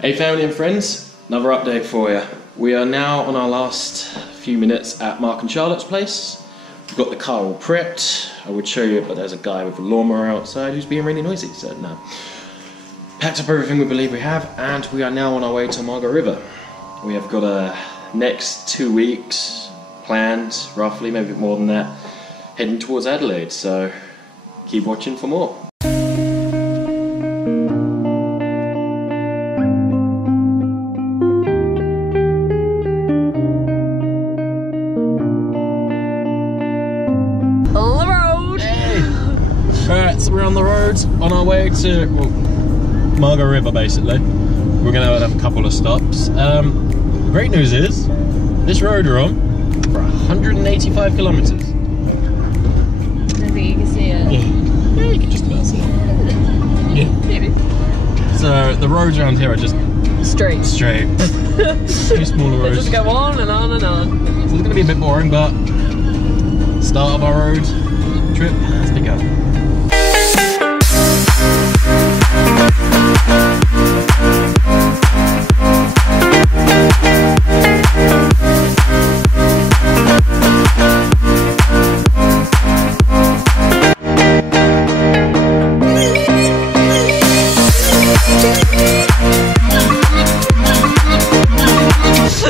Hey family and friends, another update for you. We are now on our last few minutes at Mark and Charlotte's place. We've got the car all prepped. I would show you, but there's a guy with a lawnmower outside who's being really noisy, so no. Packed up everything we believe we have, and we are now on our way to Margaret River. We have got a next 2 weeks planned, roughly, maybe more than that, heading towards Adelaide, so keep watching for more. Alright, so we're on the road, on our way to Margaret River basically. We're going to have a couple of stops. Great news is, this road we're on for 185 kilometres. I think you can see it. Yeah, you can just about see it. Yeah. Maybe. So the roads around here are just straight. Two smaller roads. They just go on and on and on. So it's going to be a bit boring, but start of our road trip has begun.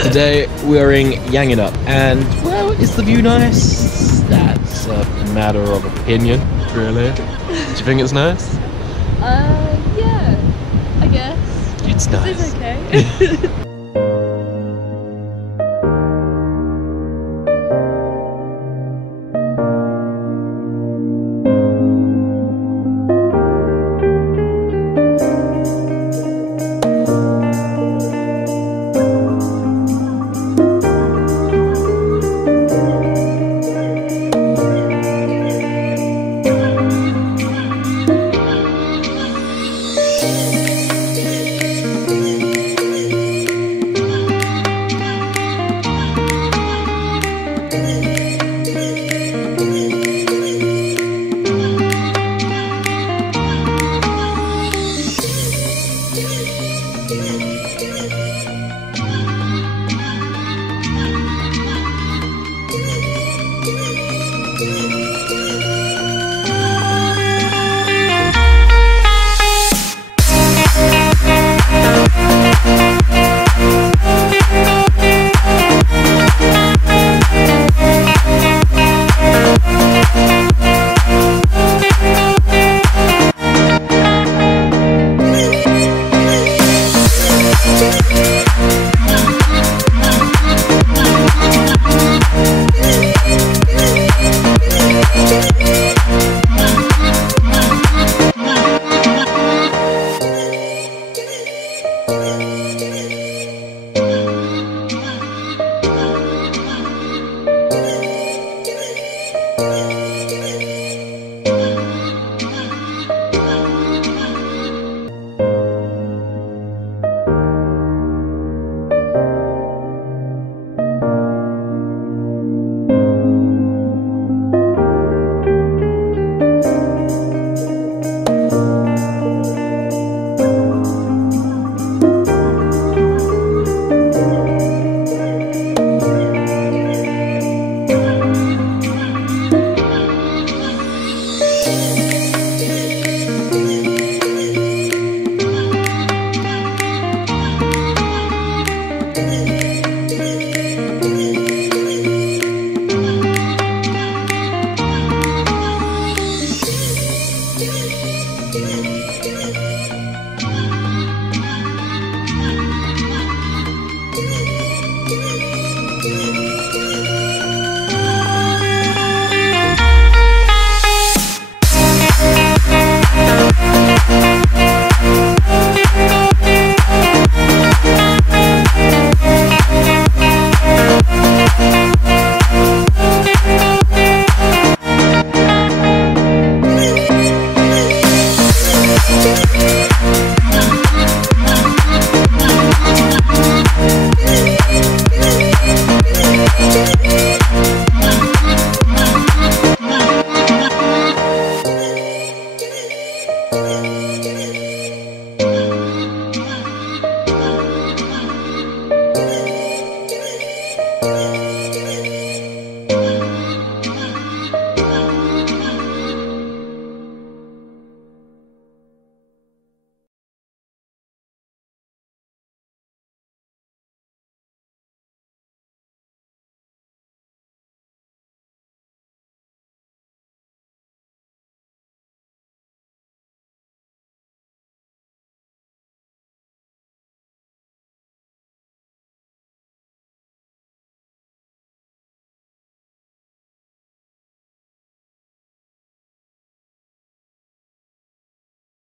Today we are in Yallingup, and well, is the view nice? That's a matter of opinion, really. Do you think it's nice? Yeah, I guess. It's nice. It's okay.